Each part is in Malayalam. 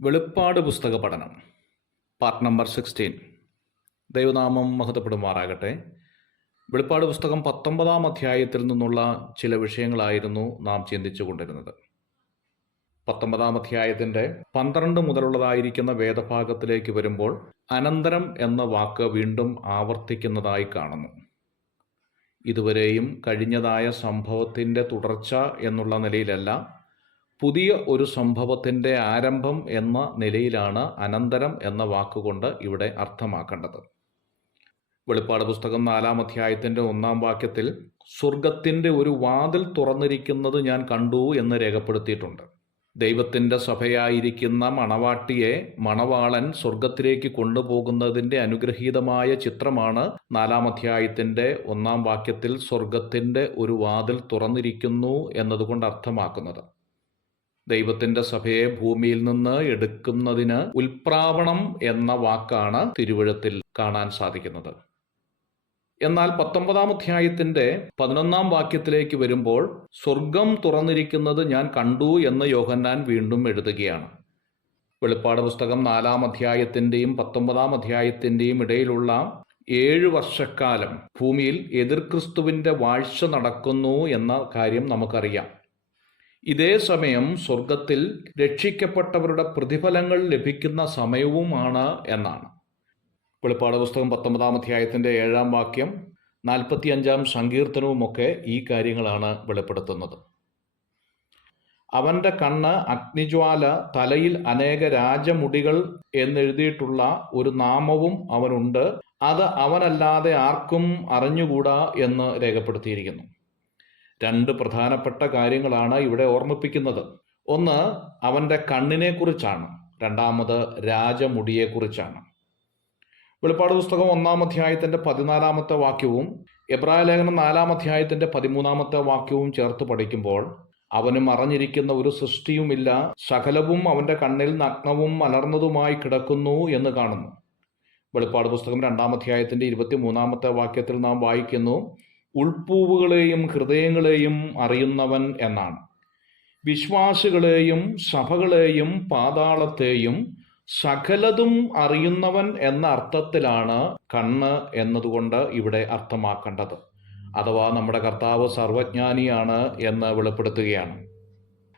വെളിപ്പാട് പുസ്തക പഠനം പാർട്ട് നമ്പർ 16. ദൈവനാമം മഹത്വപ്പെടുമാറാകട്ടെ. വെളിപ്പാട് പുസ്തകം 19-ാം അധ്യായത്തിൽ നിന്നുള്ള ചില വിഷയങ്ങളായിരുന്നു നാം ചിന്തിച്ചു കൊണ്ടിരുന്നത്. 19-ാം അധ്യായത്തിൻ്റെ 12 മുതലുള്ളതായിരിക്കുന്ന വേദഭാഗത്തിലേക്ക് വരുമ്പോൾ അനന്തരം എന്ന വാക്ക് വീണ്ടും ആവർത്തിക്കുന്നതായി കാണുന്നു. ഇതുവരെയും കഴിഞ്ഞതായ സംഭവത്തിൻ്റെ തുടർച്ച എന്നുള്ള നിലയിലല്ല, പുതിയ ഒരു സംഭവത്തിൻ്റെ ആരംഭം എന്ന നിലയിലാണ് അനന്തരം എന്ന വാക്കുകൊണ്ട് ഇവിടെ അർത്ഥമാക്കേണ്ടത്. വെളിപ്പാട് പുസ്തകം 4-ാം അധ്യായത്തിൻ്റെ 1-ാം വാക്യത്തിൽ സ്വർഗത്തിൻ്റെ ഒരു വാതിൽ തുറന്നിരിക്കുന്നത് ഞാൻ കണ്ടു എന്ന് രേഖപ്പെടുത്തിയിട്ടുണ്ട്. ദൈവത്തിൻ്റെ സഭയായിരിക്കുന്ന മണവാട്ടിയെ മണവാളൻ സ്വർഗത്തിലേക്ക് കൊണ്ടുപോകുന്നതിൻ്റെ അനുഗ്രഹീതമായ ചിത്രമാണ് 4-ാം അധ്യായത്തിൻ്റെ 1-ാം വാക്യത്തിൽ സ്വർഗത്തിൻ്റെ ഒരു വാതിൽ തുറന്നിരിക്കുന്നു എന്നതുകൊണ്ട് അർത്ഥമാക്കുന്നത്. ദൈവത്തിൻ്റെ സഭയെ ഭൂമിയിൽ നിന്ന് എടുക്കുന്നതിന് ഉൽപ്രാവണം എന്ന വാക്കാണ് തിരുവഴുത്തിൽ കാണാൻ സാധിക്കുന്നത്. എന്നാൽ 19-ാം അധ്യായത്തിൻ്റെ 11-ാം വാക്യത്തിലേക്ക് വരുമ്പോൾ സ്വർഗം തുറന്നിരിക്കുന്നത് ഞാൻ കണ്ടു എന്ന് യോഹന്നാൻ വീണ്ടും എഴുതുകയാണ്. വെളിപ്പാട് പുസ്തകം 4-ാം അധ്യായത്തിൻ്റെയും 19-ാം അധ്യായത്തിൻ്റെയും ഇടയിലുള്ള 7 വർഷക്കാലം ഭൂമിയിൽ എതിർക്രിസ്തുവിൻ്റെ വാഴ്ച നടക്കുന്നു എന്ന കാര്യം നമുക്കറിയാം. ഇതേ സമയം സ്വർഗത്തിൽ രക്ഷിക്കപ്പെട്ടവരുടെ പ്രതിഫലങ്ങൾ ലഭിക്കുന്ന സമയവുമാണ് എന്നാണ്. വെളിപ്പാട് പുസ്തകം 19-ാം അധ്യായത്തിൻ്റെ 7-ാം വാക്യം 45-ാം സങ്കീർത്തനവുമൊക്കെ ഈ കാര്യങ്ങളാണ് വെളിപ്പെടുത്തുന്നത്. അവൻ്റെ കണ്ണ് അഗ്നിജ്വാല, തലയിൽ അനേക രാജമുടികൾ എന്നെഴുതിയിട്ടുള്ള ഒരു നാമവും അവനുണ്ട്, അത് അവനല്ലാതെ ആർക്കും അറിഞ്ഞുകൂടാ എന്ന് രേഖപ്പെടുത്തിയിരിക്കുന്നു. 2 പ്രധാനപ്പെട്ട കാര്യങ്ങളാണ് ഇവിടെ ഓർമ്മിപ്പിക്കുന്നത്. ഒന്ന് അവൻ്റെ കണ്ണിനെ കുറിച്ചാണ്, രണ്ടാമത് രാജമുടിയെക്കുറിച്ചാണ്. വെളിപ്പാട് പുസ്തകം 1-ാം അധ്യായത്തിൻ്റെ 14-ാമത്തെ വാക്യവും എബ്രായ ലേഖനം 4-ാം അധ്യായത്തിൻ്റെ 13-ാമത്തെ വാക്യവും ചേർത്ത് പഠിക്കുമ്പോൾ അവന് മറഞ്ഞിരിക്കുന്ന ഒരു സൃഷ്ടിയുമില്ല, സകലവും അവൻ്റെ കണ്ണിൽ നഗ്നവും മലർന്നതുമായി കിടക്കുന്നു എന്ന് കാണുന്നു. വെളിപ്പാട് പുസ്തകം 2-ാം അധ്യായത്തിൻ്റെ 23-ാമത്തെ വാക്യത്തിൽ നാം വായിക്കുന്നു, ഉൾപ്പൂവുകളെയും ഹൃദയങ്ങളെയും അറിയുന്നവൻ എന്നാണ്. വിശ്വാസികളെയും സഭകളെയും പാതാളത്തെയും സകലതും അറിയുന്നവൻ എന്ന അർത്ഥത്തിലാണ് കണ്ണ് എന്നതുകൊണ്ട് ഇവിടെ അർത്ഥമാക്കേണ്ടത്. അഥവാ നമ്മുടെ കർത്താവ് സർവജ്ഞാനിയാണ് എന്ന് വെളിപ്പെടുത്തുകയാണ്.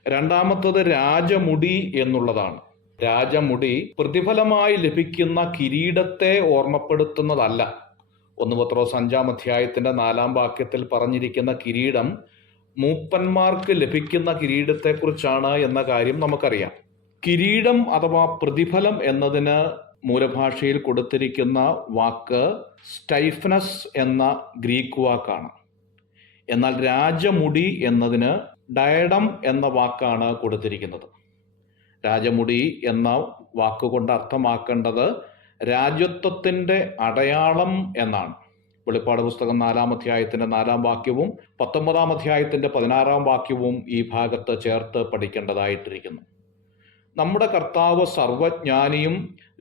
രണ്ടാമത്തത് രാജമുടി എന്നുള്ളതാണ്. രാജമുടി പ്രതിഫലമായി ലഭിക്കുന്ന കിരീടത്തെ ഓർമ്മപ്പെടുത്തുന്നതല്ല. 1 പത്രോസ് 5-ാം അധ്യായത്തിൻ്റെ 4-ാം വാക്യത്തിൽ പറഞ്ഞിരിക്കുന്ന കിരീടം മൂപ്പന്മാർക്ക് ലഭിക്കുന്ന കിരീടത്തെക്കുറിച്ചാണ് എന്ന കാര്യം നമുക്കറിയാം. കിരീടം അഥവാ പ്രതിഫലം എന്നതിന് മൂലഭാഷയിൽ കൊടുത്തിരിക്കുന്ന വാക്ക് സ്റ്റൈഫനസ് എന്ന ഗ്രീക്ക് വാക്കാണ്. എന്നാൽ രാജമുടി എന്നതിന് ഡയഡം എന്ന വാക്കാണ് കൊടുത്തിരിക്കുന്നത്. രാജമുടി എന്ന വാക്കുകൊണ്ട് അർത്ഥമാക്കേണ്ടത് രാജ്യത്വത്തിൻ്റെ അടയാളം എന്നാണ്. വെളിപ്പാട് പുസ്തകം 4-ാം അധ്യായത്തിൻ്റെ 4-ാം വാക്യവും 19-ാം അധ്യായത്തിൻ്റെ 16-ാം വാക്യവും ഈ ഭാഗത്ത് ചേർത്ത് പഠിക്കേണ്ടതായിട്ടിരിക്കുന്നു. നമ്മുടെ കർത്താവ് സർവജ്ഞാനിയും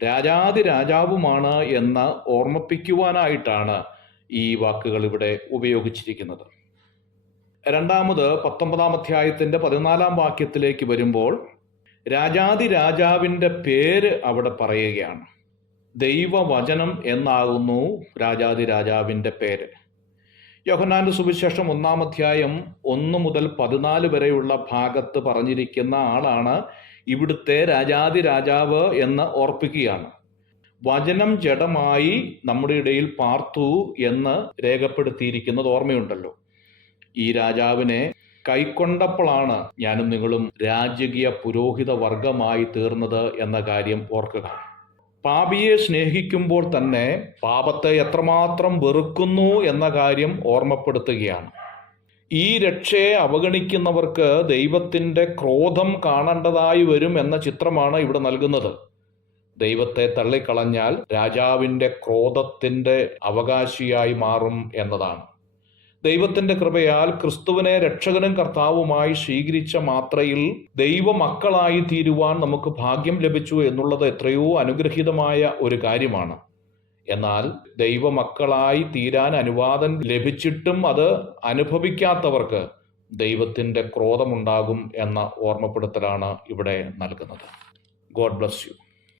രാജാതിരാജാവുമാണ് എന്ന് ഓർമ്മിപ്പിക്കുവാനായിട്ടാണ് ഈ വാക്കുകൾ ഇവിടെ ഉപയോഗിച്ചിരിക്കുന്നത്. രണ്ടാമത് 19-ാം അധ്യായത്തിൻ്റെ 14-ാം വാക്യത്തിലേക്ക് വരുമ്പോൾ രാജാതിരാജാവിൻ്റെ പേര് അവിടെ പറയുകയാണ്. ദൈവവചനം എന്നാകുന്നു രാജാതിരാജാവിൻ്റെ പേര്. യോഹന്നാന്റെ സുവിശേഷം 1-ാം അധ്യായം 1 മുതൽ 14 വരെയുള്ള ഭാഗത്ത് പറഞ്ഞിരിക്കുന്ന ആളാണ് ഇവിടുത്തെ രാജാതിരാജാവ് എന്ന് ഓർപ്പിക്കുകയാണ്. വചനം ജഡമായി നമ്മുടെ ഇടയിൽ പാർത്തു എന്ന് രേഖപ്പെടുത്തിയിരിക്കുന്നത് ഓർമ്മയുണ്ടല്ലോ. ഈ രാജാവിനെ കൈക്കൊണ്ടപ്പോഴാണ് ഞാനും നിങ്ങളും രാജകീയ പുരോഹിത വർഗമായി തീർന്നത് എന്ന കാര്യം ഓർക്കുക. പാപിയെ സ്നേഹിക്കുമ്പോൾ തന്നെ പാപത്തെ എത്രമാത്രം വെറുക്കുന്നു എന്ന കാര്യം ഓർമ്മപ്പെടുത്തുകയാണ്. ഈ രക്ഷയെ അവഗണിക്കുന്നവർക്ക് ദൈവത്തിൻ്റെ ക്രോധം കാണേണ്ടതായി വരും എന്ന ചിത്രമാണ് ഇവിടെ നൽകുന്നത്. ദൈവത്തെ തള്ളിക്കളഞ്ഞാൽ രാജാവിൻ്റെ ക്രോധത്തിൻ്റെ അവകാശിയായി മാറും എന്നതാണ്. ദൈവത്തിൻ്റെ കൃപയാൽ ക്രിസ്തുവിനെ രക്ഷകനും കർത്താവുമായി സ്വീകരിച്ച മാത്രയിൽ ദൈവമക്കളായി തീരുവാൻ നമുക്ക് ഭാഗ്യം ലഭിച്ചു എന്നുള്ളത് എത്രയോ അനുഗ്രഹീതമായ ഒരു കാര്യമാണ്. എന്നാൽ ദൈവമക്കളായി തീരാൻ അനുവാദം ലഭിച്ചിട്ടും അത് അനുഭവിക്കാത്തവർക്ക് ദൈവത്തിൻ്റെ ക്രോധമുണ്ടാകും എന്ന ഓർമ്മപ്പെടുത്തലാണ് ഇവിടെ നൽകുന്നത്. God bless you.